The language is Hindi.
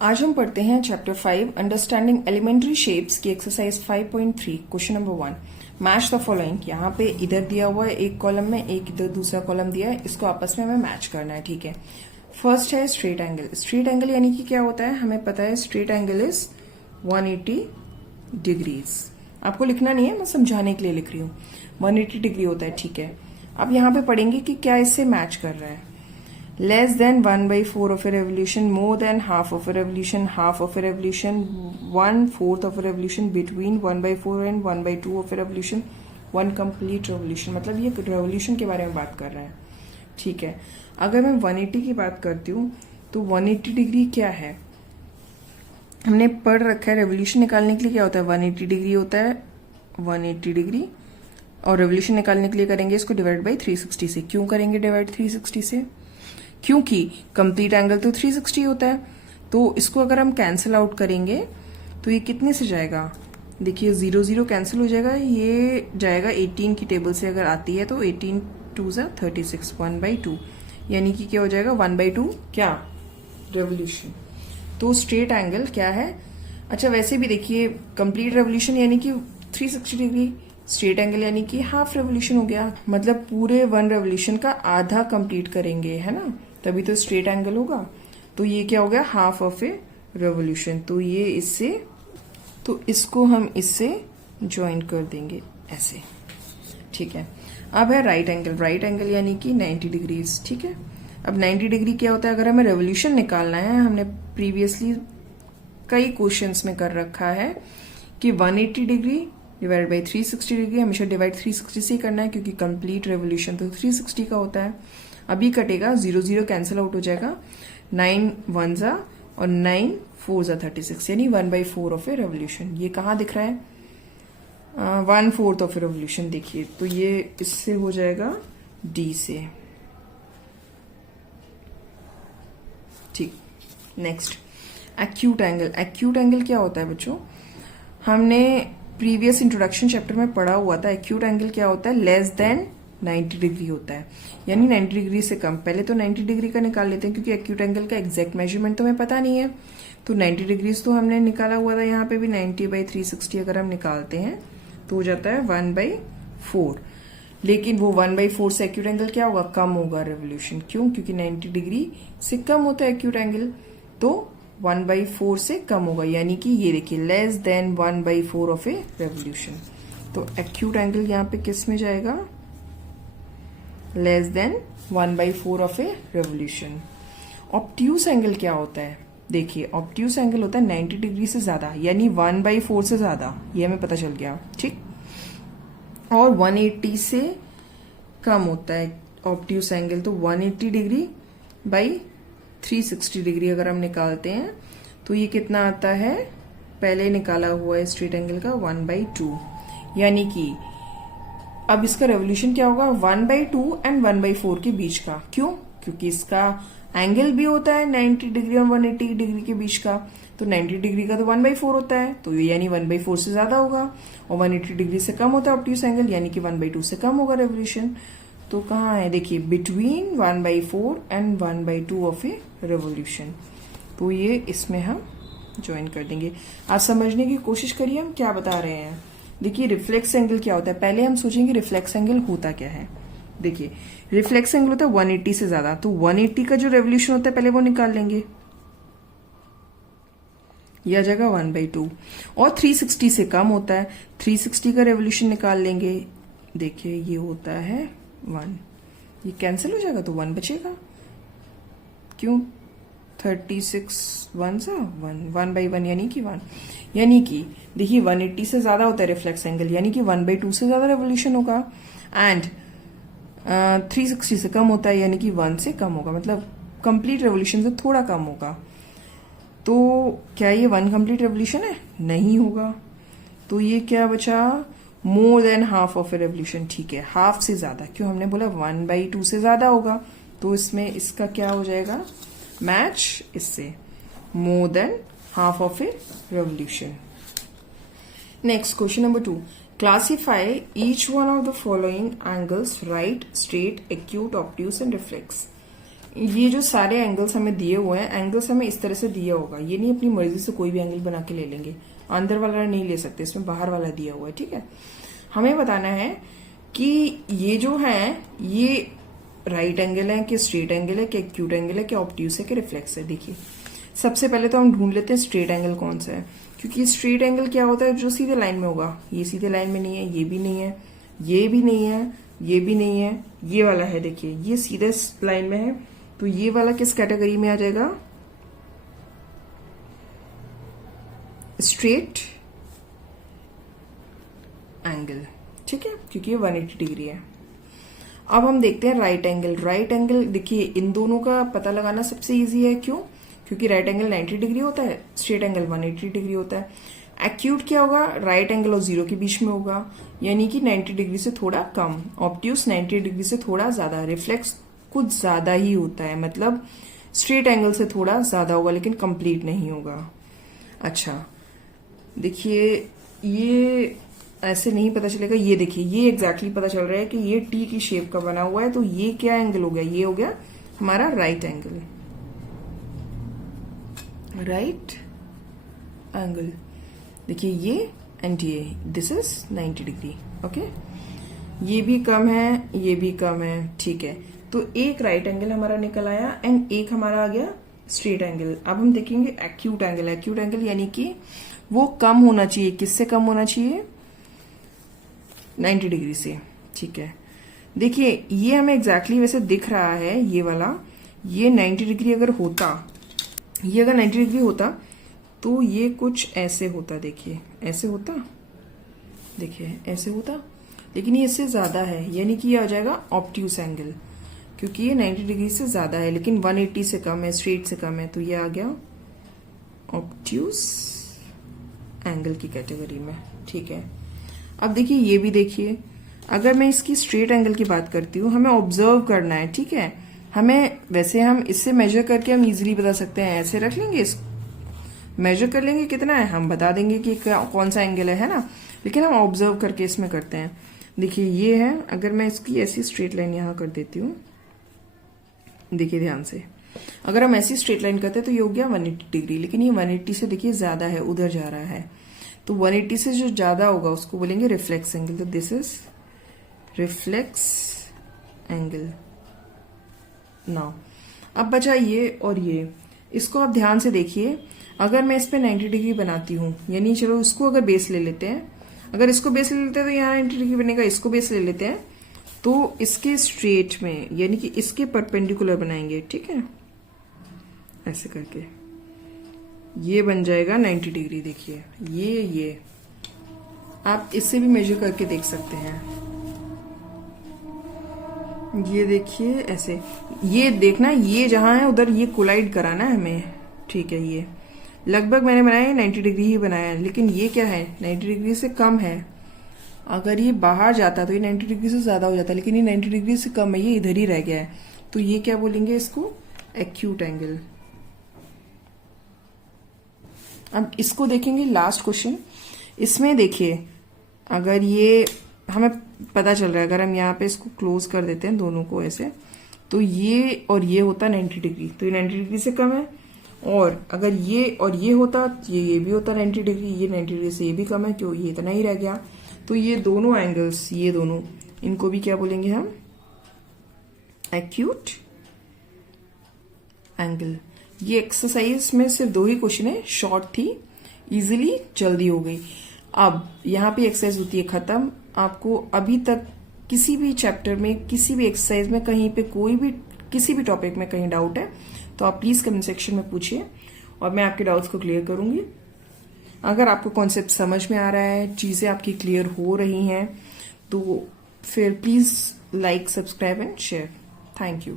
आज हम पढ़ते हैं चैप्टर 5 अंडरस्टैंडिंग एलिमेंट्री शेप्स की exercise 5.3 question number 1 match the following. यहाँ पे इधर दिया हुआ है एक कॉलम में, एक इधर दूसरा कॉलम दिया है, इसको आपस में हमें मैच करना है। ठीक है, फर्स्ट है स्ट्रेट एंगल। स्ट्रेट एंगल यानी कि क्या होता है, हमें पता है स्ट्रेट एंगल इज 180 डिग्रीज। आपको लिखना नहीं है, मैं समझाने के लिए लिख रही हूँ। 180 डिग्री होता है। ठीक है, अब यहाँ पे पढ़ेंगे कि क्या इससे मैच कर रहा है। Less than 1/4 of a revolution, more than half of a revolution, half of a revolution, 1/4 of a revolution, between 1/4 and 1/2 of a revolution, one complete revolution। मतलब ये revolution के बारे में बात कर रहा है। ठीक है, अगर मैं 180 की बात करती हूँ तो 180 डिग्री क्या है, हमने पढ़ रखा है। रेवोल्यूशन निकालने के लिए क्या होता है, 180 डिग्री होता है, 180 डिग्री। और रेवोल्यूशन निकालने के लिए करेंगे इसको डिवाइड बाई 360 से। क्यों करेंगे डिवाइड 360 से, क्योंकि कंप्लीट एंगल तो 360 होता है। तो इसको अगर हम कैंसिल आउट करेंगे तो ये कितने से जाएगा, देखिए 0 0 कैंसिल हो जाएगा, ये जाएगा 18 की टेबल से अगर आती है तो 18 2 36, 1/2 यानी कि क्या हो जाएगा 1/2 क्या रेवोल्यूशन। तो स्ट्रेट एंगल क्या है। अच्छा वैसे भी देखिए कंप्लीट रेवोल्यूशन यानी कि 360 डिग्री, स्ट्रेट एंगल यानी कि हाफ रेवोल्यूशन हो गया, मतलब पूरे 1 रेवोल्यूशन का आधा कंप्लीट करेंगे, है ना, तभी तो स्ट्रेट एंगल होगा। तो ये क्या हो गया, हाफ ऑफ ए रेवोल्यूशन। तो ये इससे, तो इसको हम इससे ज्वाइन कर देंगे ऐसे। ठीक है, अब है राइट एंगल। राइट एंगल यानी कि 90 डिग्रीज। ठीक है, अब 90 डिग्री क्या होता है, अगर हमें रेवोल्यूशन निकालना है, हमने प्रीवियसली कई क्वेश्चंस में कर रखा है कि 180 डिग्री डिवाइड बाई 360 डिग्री, हमेशा डिवाइड 360 से ही करना है क्योंकि कंप्लीट रेवोल्यूशन तो 360 का होता है। अभी कटेगा, 0 0 कैंसिल आउट हो जाएगा, 9 1 जा और 9 4 जा 36 यानी 1/4 ऑफ ए रेवोल्यूशन। ये कहाँ दिख रहा है, 1/4 ऑफ ए रेवोल्यूशन। देखिए तो ये इससे हो जाएगा डी से। ठीक, next acute angle. Acute angle क्या होता है बच्चों, हमने प्रीवियस इंट्रोडक्शन चैप्टर में पढ़ा हुआ था। एक्यूट एंगल क्या होता है, लेस देन 90 डिग्री होता है, यानी 90 डिग्री से कम। पहले तो 90 डिग्री का निकाल लेते हैं क्योंकि एक्यूट एंगल का एग्जैक्ट मेजरमेंट तो हमें पता नहीं है। तो 90 डिग्री तो हमने निकाला हुआ था, यहाँ पे भी 90/360 अगर हम निकालते हैं तो हो जाता है 1/4। लेकिन वो 1/4 से एक्यूट एंगल क्या होगा, कम होगा रेवोल्यूशन। क्यों, क्योंकि 90 डिग्री से कम होता है एक्यूट एंगल, तो 1/4 से कम होगा, यानी कि ये देखिए less than 1/4 of A revolution. तो एक्यूट एंगल यहाँ पे किस में जाएगा, less than 1/4 of A revolution. Obtuse angle क्या होता है, देखिए ऑब्ट्यूस एंगल होता है 90 डिग्री से ज्यादा, यानी 1/4 से ज्यादा, ये हमें पता चल गया। ठीक, और 180 से कम होता है ऑब्ट्यूस एंगल, तो 180 डिग्री बाई 360 डिग्री अगर हम निकालते हैं तो ये कितना आता है, पहले निकाला हुआ है स्ट्रेट एंगल का 1/2, यानी कि अब इसका रेवोल्यूशन क्या होगा, 1/2 एंड 1/4 के बीच का। क्यों, क्योंकि इसका एंगल भी होता है 90 डिग्री और 180 डिग्री के बीच का, तो 90 डिग्री का तो 1/4 होता है, तो ये यानी 1/4 से ज्यादा होगा, और 180 डिग्री से कम होता है ऑब्ट्यूस एंगल, यानी कि 1/2 से कम होगा रेवोल्यूशन। तो कहाँ है, देखिए between 1/4 and 1/2 of A revolution. तो ये इसमें हम ज्वाइन कर देंगे। आप समझने की कोशिश करिए हम क्या बता रहे हैं। देखिए रिफ्लेक्स एंगल क्या होता है, पहले हम सोचेंगे रिफ्लेक्स एंगल होता क्या है। देखिए रिफ्लेक्स एंगल होता है 180 से ज्यादा, तो 180 का जो रेवोल्यूशन होता है पहले वो निकाल लेंगे, यह आ जाएगा 1/2। और 360 से कम होता है, 360 का रेवोल्यूशन निकाल लेंगे, देखिए ये होता है 1, ये कैंसिल हो जाएगा तो 1 बचेगा। क्यों, 36 1 सा 1, 1/1 यानी कि 1, यानी कि देखिए 180 से ज्यादा होता है रिफ्लेक्स एंगल, यानी कि 1/2 से ज्यादा रेवोल्यूशन होगा, एंड 360 से कम होता है यानी कि 1 से कम होगा, मतलब कंप्लीट रेवोल्यूशन से थोड़ा कम होगा। तो क्या ये 1 कंप्लीट रेवोल्यूशन है, नहीं होगा। तो ये क्या बचा, more than half of A revolution. ठीक है, हाफ से ज्यादा, क्यों, हमने बोला 1/2 से ज्यादा होगा, तो इसमें इसका क्या हो जाएगा, मैच इससे, more than half of A revolution. Next question number 2, classify each one of the following angles, right, straight, acute, obtuse and reflex ये जो सारे एंगल्स हमें दिए हुए हैं, एंगल्स हमें इस तरह से दिया होगा, ये नहीं अपनी मर्जी से कोई भी एंगल बना के ले लेंगे, अंदर वाला नहीं ले सकते, इसमें बाहर वाला दिया हुआ है। ठीक है, हमें बताना है कि ये जो है ये राइट एंगल है कि स्ट्रेट एंगल है कि एक्यूट एंगल है कि ऑब्ट्यूस है कि रिफ्लेक्स है। देखिए सबसे पहले तो हम ढूंढ लेते हैं स्ट्रेट एंगल कौन सा है, क्योंकि स्ट्रेट एंगल क्या होता है, जो सीधे लाइन में होगा। ये सीधे लाइन में नहीं है, ये भी नहीं है, ये भी नहीं है, ये भी नहीं है, ये वाला है। देखिए ये सीधे लाइन में है, तो ये वाला किस कैटेगरी में आ जाएगा, स्ट्रेट एंगल। ठीक है, क्योंकि ये 180 डिग्री है। अब हम देखते हैं राइट एंगल। राइट एंगल देखिए इन दोनों का पता लगाना सबसे इजी है, क्यों, क्योंकि राइट एंगल 90 डिग्री होता है, स्ट्रेट एंगल 180 डिग्री होता है। एक्यूट क्या होगा, राइट एंगल और 0 के बीच में होगा, यानी कि 90 डिग्री से थोड़ा कम। ऑब्ट्यूस 90 डिग्री से थोड़ा ज्यादा। रिफ्लेक्स कुछ ज्यादा ही होता है, मतलब स्ट्रेट एंगल से थोड़ा ज्यादा होगा लेकिन कंप्लीट नहीं होगा। अच्छा देखिए ये ऐसे नहीं पता चलेगा, ये देखिए ये एग्जैक्टली पता चल रहा है कि ये टी की शेप का बना हुआ है, तो ये क्या एंगल हो गया, ये हो गया हमारा राइट एंगल। राइट एंगल देखिए ये एंड ये, दिस इज 90 डिग्री। ओके, ये भी कम है, ये भी कम है। ठीक है, तो एक राइट एंगल हमारा निकल आया एंड एक हमारा आ गया स्ट्रेट एंगल। अब हम देखेंगे एक्यूट एंगल। एक्यूट एंगल यानी कि वो कम होना चाहिए, किससे कम होना चाहिए, 90 डिग्री से। ठीक है, देखिए ये हमें एग्जैक्टली वैसे दिख रहा है, ये वाला, ये 90 डिग्री अगर होता, ये अगर 90 डिग्री होता तो ये कुछ ऐसे होता। देखिए ऐसे होता, देखिए ऐसे होता, लेकिन ये इससे ज्यादा है, यानी कि ये आ जाएगा ऑब्ट्यूस एंगल, क्योंकि ये 90 डिग्री से ज्यादा है लेकिन 180 से कम है, स्ट्रेट से कम है, तो ये आ गया ऑब्ट्यूस एंगल की कैटेगरी में। ठीक है, अब देखिए ये भी देखिए, अगर मैं इसकी स्ट्रेट एंगल की बात करती हूँ, हमें ऑब्जर्व करना है। ठीक है, हमें वैसे हम इससे मेजर करके हम इजीली बता सकते हैं, ऐसे रख लेंगे, इस मेजर कर लेंगे कितना है, हम बता देंगे कि कौन सा एंगल है ना, लेकिन हम ऑब्जर्व करके इसमें करते हैं। देखिए ये है, अगर मैं इसकी ऐसी स्ट्रेट लाइन यहां कर देती हूँ, देखिए ध्यान से, अगर हम ऐसी स्ट्रेट लाइन करते हैं तो ये हो गया 180 डिग्री, लेकिन ये 180 से देखिए ज्यादा है, उधर जा रहा है, तो 180 से जो ज्यादा होगा उसको बोलेंगे रिफ्लेक्स एंगल। तो this is reflex angle. Now अब बचा ये और ये, इसको आप ध्यान से देखिए। अगर मैं इस पे 90 डिग्री बनाती हूँ, यानी चलो इसको अगर बेस ले लेते हैं, अगर इसको बेस ले लेते हैं तो यहाँ 90 डिग्री बनेगा, इसको बेस ले लेते हैं तो इसके स्ट्रेट में यानी कि इसके परपेंडिकुलर बनाएंगे। ठीक है, ऐसे करके ये बन जाएगा 90 डिग्री। देखिए ये आप इससे भी मेजर करके देख सकते हैं, ये देखिए ऐसे, ये देखना, ये जहां है उधर ये कोलाइड कराना है हमें। ठीक है, ये लगभग मैंने बनाया 90 डिग्री ही बनाया है, लेकिन ये क्या है 90 डिग्री से कम है। अगर ये बाहर जाता तो ये 90 डिग्री से ज्यादा हो जाता, लेकिन ये 90 डिग्री से कम है, ये इधर ही रह गया है, तो ये क्या बोलेंगे इसको, एक्यूट एंगल। अब इसको देखेंगे लास्ट क्वेश्चन। इसमें देखिए अगर ये हमें पता चल रहा है, अगर हम यहाँ पे इसको क्लोज कर देते हैं दोनों को ऐसे, तो ये और ये होता 90 डिग्री, तो ये 90 डिग्री से कम है। और अगर ये और ये होता, ये भी होता 90 डिग्री, ये 90 डिग्री से ये भी कम है, क्यों, ये इतना ही रह गया। तो ये दोनों एंगल्स, ये दोनों, इनको भी क्या बोलेंगे हम, एक्यूट एंगल। ये एक्सरसाइज में सिर्फ 2 ही क्वेश्चन है, शॉर्ट थी, इजीली जल्दी हो गई। अब यहाँ पे एक्सरसाइज होती है खत्म। आपको अभी तक किसी भी चैप्टर में, किसी भी एक्सरसाइज में, कहीं पे कोई भी किसी भी टॉपिक में कहीं डाउट है तो आप प्लीज कमेंट सेक्शन में पूछिए और मैं आपके डाउट्स को क्लियर करूंगी। अगर आपको कॉन्सेप्ट समझ में आ रहा है, चीजें आपकी क्लियर हो रही हैं, तो फिर please like, subscribe and share. Thank you.